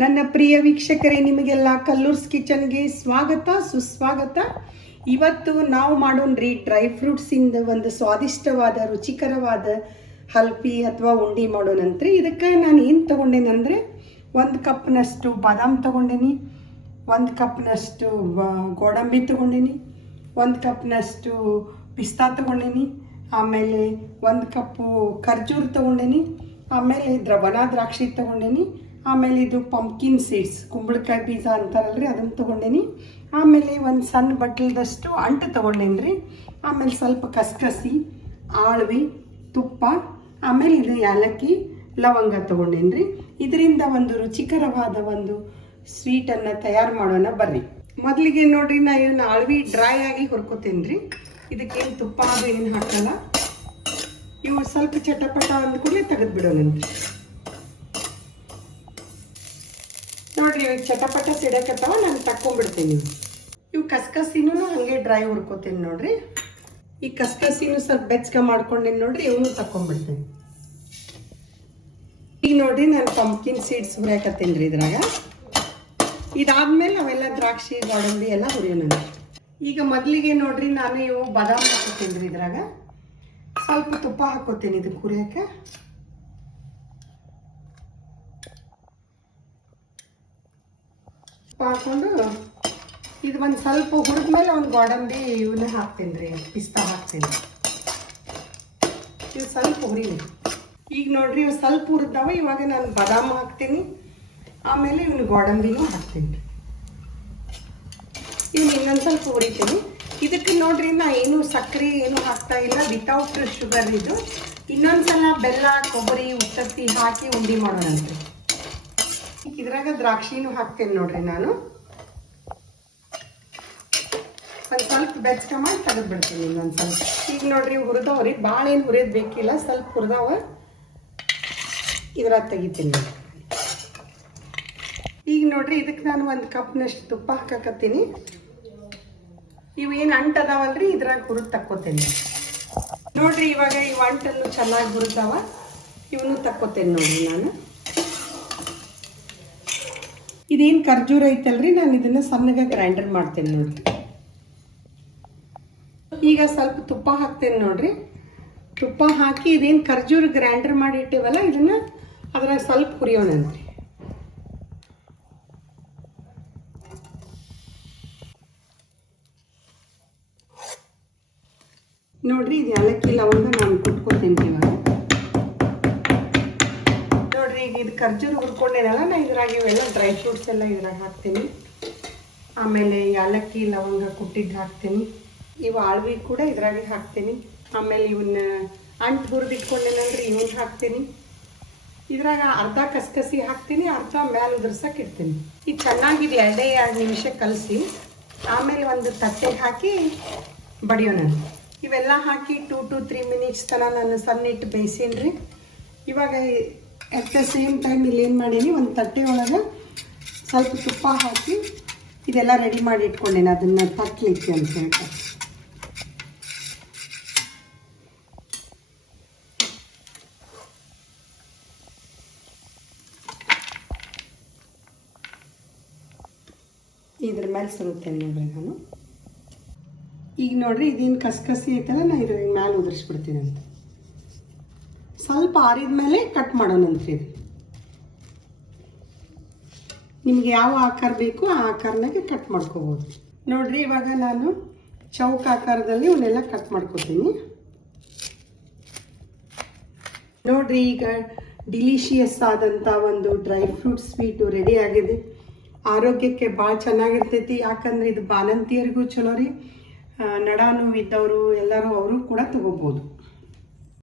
ನನ್ನ ಪ್ರಿಯ ವೀಕ್ಷಕರೇ, ನಿಮಗೆಲ್ಲ ಕಲ್ಲೂರ್ಸ್ ಕಿಚನ್ಗೆ ಸ್ವಾಗತ ಸುಸ್ವಾಗತ. ಇವತ್ತು ನಾವು ಮಾಡೋಣ್ರಿ ಡ್ರೈ ಫ್ರೂಟ್ಸಿಂದ ಒಂದು ಸ್ವಾದಿಷ್ಟವಾದ ರುಚಿಕರವಾದ ಹಲ್ಪಿ ಅಥವಾ ಉಂಡಿ ಮಾಡೋಣಂತ್ರಿ. ಇದಕ್ಕೆ ನಾನು ಏನು ತೊಗೊಂಡೇನೆಂದರೆ 1 ಕಪ್ನಷ್ಟು ಬಾದಾಮ್ ತೊಗೊಂಡೇನಿ, 1 ಕಪ್ನಷ್ಟು ಗೋಡಂಬಿ ತೊಗೊಂಡೇನಿ, 1 ಕಪ್ನಷ್ಟು ಪಿಸ್ತಾ ತೊಗೊಂಡೇನಿ, ಆಮೇಲೆ 1 ಕಪ್ಪು ಖರ್ಜೂರ ತೊಗೊಂಡೇನಿ, ಆಮೇಲೆ ಒಣ ದ್ರಾಕ್ಷಿ ತೊಗೊಂಡೇನಿ, ಆಮೇಲೆ ಇದು ಪಂಪ್ಕಿನ್ ಸೀಡ್ಸ್ ಕುಂಬಳಕಾಯಿ ಬೀಜ ಅಂತಾರಲ್ರಿ ಅದನ್ನು ತೊಗೊಂಡೇನಿ, ಆಮೇಲೆ ಒಂದು ಸಣ್ಣ ಬಟ್ಲದಷ್ಟು ಅಂಟು ತೊಗೊಂಡೇನಿ ರೀ, ಆಮೇಲೆ ಸ್ವಲ್ಪ ಕಸಕಸಿ, ಆಳ್ವಿ, ತುಪ್ಪ, ಆಮೇಲೆ ಇದು ಏಲಕ್ಕಿ, ಲವಂಗ ತೊಗೊಂಡೇನಿ ರೀ. ಇದರಿಂದ ಒಂದು ರುಚಿಕರವಾದ ಒಂದು ಸ್ವೀಟನ್ನು ತಯಾರು ಮಾಡೋಣ ಬರ್ರಿ. ಮೊದಲಿಗೆ ನೋಡ್ರಿ, ನಾ ಇವನ್ನ ಆಳ್ವಿ ಡ್ರೈ ಆಗಿ ಹುರ್ಕೋತೀನಿ ರೀ. ಇದಕ್ಕೇನು ತುಪ್ಪ ಅದು ಏನು ಹಾಕಲ್ಲ. ಇವು ಸ್ವಲ್ಪ ಚಟಪಟ ಅಂದ ಕೂಡಲೇ ತೆಗೆದು ಬಿಡೋಣಂತ್ರಿ. ನೋಡ್ರಿ, ಇವಾಗ ಚಟಪಟ ಸಿಡಕತ್ತವ, ನಾನು ತಕ್ಕೊಂಡ್ಬಿಡ್ತೀನಿ. ಇವು ಕಸ್ಕಸಿನೂ ಹಾಗೆ ಡ್ರೈ ಹುರ್ಕೋತೀನಿ ನೋಡ್ರಿ. ಈ ಕಸ್ಕಸಿನೂ ಸ್ವಲ್ಪ ಬೆಚ್ಚಗ ಮಾಡ್ಕೊಂಡೇನಿ ನೋಡ್ರಿ, ಇವನು ತಕ್ಕೊಂಡ್ಬಿಡ್ತೀನಿ. ಈಗ ನೋಡ್ರಿ, ನಾನು ಪಂಪ್ಕಿನ್ ಸೀಡ್ಸ್ ಹುರಿಯಾಕತ್ತೀನಿ ರೀ ಇದ್ರಾಗ. ಇದಾದ್ಮೇಲೆ ಅವೆಲ್ಲ ದ್ರಾಕ್ಷಿ ಗೋಡಂಬಿ ಎಲ್ಲ ಹುರಿಯೋಣ. ಈಗ ಮೊದಲಿಗೆ ನೋಡ್ರಿ, ನಾನು ಇವು ಬಾದಾಮ್ ಹಾಕೋತೀನಿ ರೀ ಇದ್ರಾಗ. ಸ್ವಲ್ಪ ತುಪ್ಪ ಹಾಕೋತೀನಿ ಇದಕ್ಕೆ ಹುರಿಯೋಕೆ. ಹಾಕೊಂಡು ಇದು ಒಂದು ಸ್ವಲ್ಪ ಹುರಿದ್ಮೇಲೆ ಒಂದು ಗೋಡಂಬಿ ಇವನ್ನ ಹಾಕ್ತೀನಿ ರೀ, ಪಿಸ್ತಾ ಹಾಕ್ತೀನಿ. ಇವು ಸ್ವಲ್ಪ ಹುರಿಲಿ. ಈಗ ನೋಡ್ರಿ, ಇವು ಸ್ವಲ್ಪ ಹುರಿದಾವ. ಇವಾಗ ನಾನು ಬಾದಾಮ್ ಹಾಕ್ತೀನಿ, ಆಮೇಲೆ ಇವನು ಗೋಡಂಬಿನೂ ಹಾಕ್ತೀನಿ. ಇವ್ನು ಇನ್ನೊಂದು ಸ್ವಲ್ಪ ಹುರಿತೀನಿ. ಇದಕ್ಕೆ ನೋಡ್ರಿ, ನಾ ಏನು ಸಕ್ಕರೆ ಏನು ಹಾಕ್ತಾ ಇಲ್ಲ, ವಿತೌಟ್ ಶುಗರ್ ಇದು. ಇನ್ನೊಂದ್ಸಲ ಬೆಲ್ಲ, ಕೊಬ್ಬರಿ, ಉತ್ತತ್ತಿ ಹಾಕಿ ಉಂಡಿ ಮಾಡೋಣಂತೆ. ಇದ್ರಾಗ ದ್ರಾಕ್ಷಿನೂ ಹಾಕ್ತೇನೆ ನೋಡ್ರಿ ನಾನು. ಒಂದು ಸ್ವಲ್ಪ ಬೆಚ್ಚಗ ಮಾಡಿ ತೆಗೆದು ಬಿಡ್ತೀನಿ ಇನ್ನೊಂದು ಸ್ವಲ್ಪ. ಈಗ ನೋಡ್ರಿ, ಹುರಿದವ್ರಿ, ಭಾಳ ಏನು ಹುರಿಯೋದು ಬೇಕಿಲ್ಲ, ಸ್ವಲ್ಪ ಹುರಿದವ. ಇದ್ರಾಗ ತೆಗಿತೀನಿ. ಈಗ ನೋಡ್ರಿ, ಇದಕ್ಕೆ ನಾನು 1 ಕಪ್ನಷ್ಟು ತುಪ್ಪ ಹಾಕಕತ್ತೀನಿ. ಇವೇನು ಅಂಟದಾವಲ್ರಿ, ಇದ್ರಾಗ ಹುರಿದು ತಕ್ಕೋತೇನೆ ನೋಡ್ರಿ. ಇವಾಗ ಇವು ಅಂಟನ್ನು ಚೆನ್ನಾಗಿ ಹುರಿದಾವ, ಇವನು ತಕ್ಕೋತೇನೆ ನೋಡ್ರಿ ನಾನು. ಇದೇನು ಖರ್ಜೂರ ಐತಲ್ರಿ, ನಾನು ಇದನ್ನು ಸಣ್ಣಗೆ ಗ್ರೈಂಡರ್ ಮಾಡ್ತೇನೆ ನೋಡ್ರಿ. ಈಗ ಸ್ವಲ್ಪ ತುಪ್ಪ ಹಾಕ್ತೇನೆ ನೋಡ್ರಿ. ತುಪ್ಪ ಹಾಕಿ ಇದೇನು ಖರ್ಜೂರ ಗ್ರೈಂಡರ್ ಮಾಡಿ ಇಟ್ಟೇವಲ್ಲ, ಇದನ್ನು ಅದ್ರಾಗ ಸ್ವಲ್ಪ ಹುರಿಯೋಣಂತ್ರಿ. ನೋಡ್ರಿ, ಇದು ಏಲಕ್ಕಿ ಲವಂಗ ನಾನು ಕುಟ್ಕೋತೀನಿ ಇವಾಗ. ನೋಡ್ರಿ, ಈಗ ಇದು ಖರ್ಜೂರ ಹುರ್ಕೊಂಡೇನಲ್ಲ, ನಾನು ಇದ್ರಾಗ ಇವೆಲ್ಲ ಡ್ರೈ ಫ್ರೂಟ್ಸ್ ಎಲ್ಲ ಇದ್ರಾಗ ಹಾಕ್ತೀನಿ. ಆಮೇಲೆ ಏಲಕ್ಕಿ ಲವಂಗ ಕುಟ್ಟಿದ್ದು ಹಾಕ್ತೀನಿ. ಇವು ಆಳ್ವಿ ಕೂಡ ಇದ್ರಾಗೆ ಹಾಕ್ತೀನಿ. ಆಮೇಲೆ ಇವನ್ನ ಅಂಟು ಹುರಿದಿಟ್ಕೊಂಡೇನಂದ್ರೆ ಇವನ್ನ ಹಾಕ್ತೀನಿ. ಇದ್ರಾಗ ಅರ್ಧ ಕಸಕಸಿ ಹಾಕ್ತೀನಿ, ಅರ್ಧ ಮೇಲೆ ಉದುರ್ಸಕ್ಕೆ ಇಡ್ತೀನಿ. ಈಗ ಚೆನ್ನಾಗಿ 2 ನಿಮಿಷ ಕಲಸಿ ಆಮೇಲೆ ಒಂದು ತಟ್ಟೆಗೆ ಹಾಕಿ ಬಡಿಯೋಣ. ಇವೆಲ್ಲ ಹಾಕಿ 2 to 3 ಮಿನಿಟ್ಸ್ ತನಕ ನಾನು ಸಣ್ಣ ಇಟ್ಟು ಬೇಯಿಸೀನಿ ರೀ. ಇವಾಗ ಅಟ್ ದ ಸೇಮ್ ಟೈಮ್ ಇಲ್ಲಿ ಏನು ಮಾಡೀನಿ, ಒಂದು ತಟ್ಟೆ ಒಳಗೆ ಸ್ವಲ್ಪ ತುಪ್ಪ ಹಾಕಿ ಇದೆಲ್ಲ ರೆಡಿ ಮಾಡಿ ಇಟ್ಕೊಂಡೇನೆ, ಅದನ್ನು ತಟ್ಟಲಿಕ್ಕೆ ಅಂತ ಹೇಳ್ತಾರೆ. ಇದ್ರ ಮೇಲೆ ಸುರುತ್ತೇನೆ ನೋಡ್ರಿ ನಾನು. ಈಗ ನೋಡ್ರಿ, ಇದೇನು ಕಸಕಸಿ ಐತಲ್ಲ, ನಾನು ಇದ್ರ ಮೇಲೆ ಉದುರಿಸ್ಬಿಡ್ತೀನಿ ಅಂತ. ಸ್ವಲ್ಪ ಆರಿದ ಮೇಲೆ ಕಟ್ ಮಾಡೋಣಂತ್ರಿ. ಇದು ನಿಮ್ಗೆ ಯಾವ ಆಕಾರ ಬೇಕು ಆ ಆಕಾರನಾಗೆ ಕಟ್ ಮಾಡ್ಕೋಬೋದು ನೋಡ್ರಿ. ಇವಾಗ ನಾನು ಚೌಕ ಆಕಾರದಲ್ಲಿ ಇವನ್ನೆಲ್ಲ ಕಟ್ ಮಾಡ್ಕೋತೀನಿ ನೋಡ್ರಿ. ಈಗ ಡಿಲಿಷಿಯಸ್ ಆದಂಥ ಒಂದು ಡ್ರೈ ಫ್ರೂಟ್ ಸ್ವೀಟು ರೆಡಿ ಆಗಿದೆ. ಆರೋಗ್ಯಕ್ಕೆ ಭಾಳ ಚೆನ್ನಾಗಿರ್ತೈತಿ, ಯಾಕಂದ್ರೆ ಇದು ಬಾಣಂತಿಯರಿಗೂ ಚಲೋ ರೀ. ನಡ ನೋವಿದ್ದವರು ಎಲ್ಲರೂ ಅವರು ಕೂಡ ತಗೋಬೋದು.